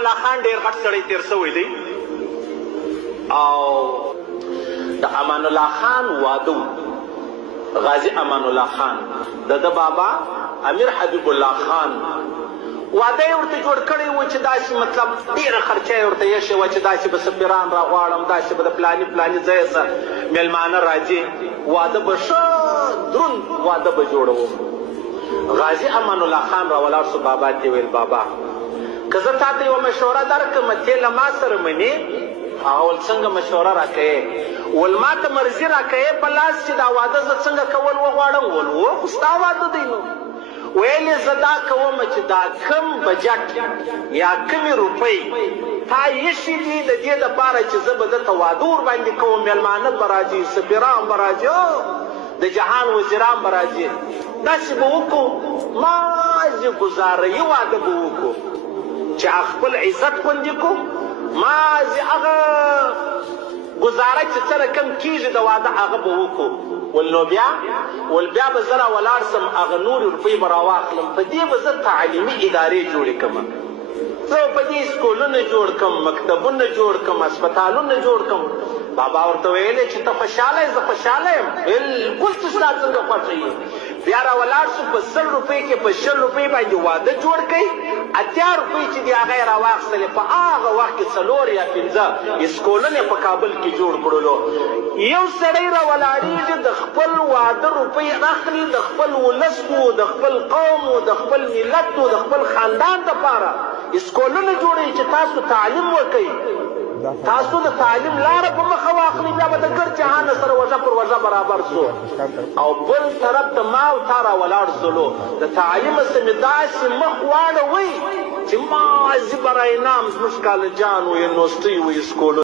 الله خان ډېر غټ سړی تېر شوی دی او د امان الله خان واده غازی امان الله خان د ده بابا امیر حبیب الله خان واده یې ورته جوړ کړی و چې داسې مطلب ډېره خرچه یې ورته ایښې وه چې داسې به سفیران راغواړم داسې به د پلاني ځایه څه میلمانه راځي واده به ښه دروند واده به جوړوم غازی امان الله خان راولاړ سو بابا ته ویل بابا که زه تا ته یوه مشوره درکړم ته له ما سره منې اول څنګه مشوره راکوې ول ما ته مرضي راکوې په لاس چې دا واده زه څنګه کول وغواړم ول و خو ستا واده دی نو ویل یې زه دا کوم چې دا کم بجټ یا کمې روپۍ تا ایښي دي د دې دپاره چې زه به دته واده ورباندې کوم میلمانه به راځي سفیران به راځي د جهان وزیران به راځي داسې به وکړو مازې ګزارهیي واده به وکړو چې خپل عزت خوندي کړو مازې هغه ګزاره چې څه رقم کېږي د واده هغه به وکړو ول نو بیا به زه راولاړ سم هغه نورې روپۍ به راواخلم په دې به زه تعلیمي ادارې جوړې کړم زه په دې سکولونه جوړ کړم مکتبونه جوړ کړم هسپتالونه جوړ کړم بابا ورته ویلې چې ته خوشحاله یې زه خوشحاله یم بلکل ته ستا څنګه خوښه یې بیا راولاړ شو په 100 روپۍ کې په 20 روپۍ باندې واده جوړ کړئ 80 روپۍ چې دي هغه یې راواخیستلې په هغه وخت کې 4 یا 5 سکولونه په کابل کې جوړ کړلو یو سړی راولاړېږي د خپل واده روپۍ اخلي د خپل ولس د خپل قوم د خپل ملت د خپل خاندان دپاره سکولونه جوړوي چې تاسو تعلیم وکئ تاسو د تعلیم لاره په مخه واخلئ بیا به د ګرد جهان سره وژه پر وژه برابر سو او بل طرف ته ما او تا راولاړ سولو د تعلیمه څه مې داسې مخ واړوئ چې مازې برای نام زموږ کالجان و یونیورسټۍ و سکولونه